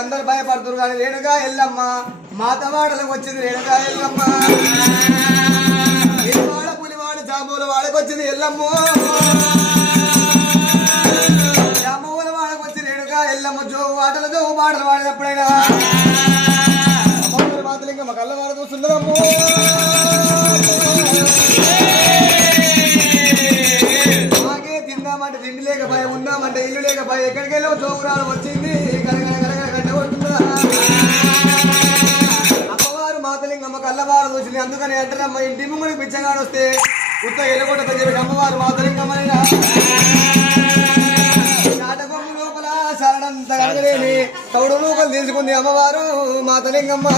అందరు భయపడుతున్నారు కానీ రేణుగా ఎల్లమ్మ మాతవాడలకు వచ్చింది రేణుగా ఎల్లమ్మ వాడ పులివాడ జామూల వాడకు వచ్చింది ఎల్లమ్మ జామూల వాడకు వచ్చి రేణుగా ఎల్లమ్మ జోగు పాటలు వాడినప్పుడైనా మాతలు ఇంకా మా కళ్ళ వాడ చూస్తుండదమ్ము మాకే తిందామంటే తిండి లేకపోయా ఉందామంటే ఇల్లు లేకపోయా ఎక్కడికి వెళ్ళో జోగురాలు వచ్చింది అమ్మవారు మాతలింగమ్మ కళ్ళవారు చూసింది అందుకని అంటారమ్మ ఇంటి ముంగడికి పిచ్చగాడు వస్తే ఉత్త ఎలుగొట్ట చెప్పి అమ్మవారు మాతలింగమ్మ నాటకొమ్ము లోపల శరణంత కడగలేని తౌడు లోపల తీసుకుంది అమ్మవారు మాతలింగమ్మ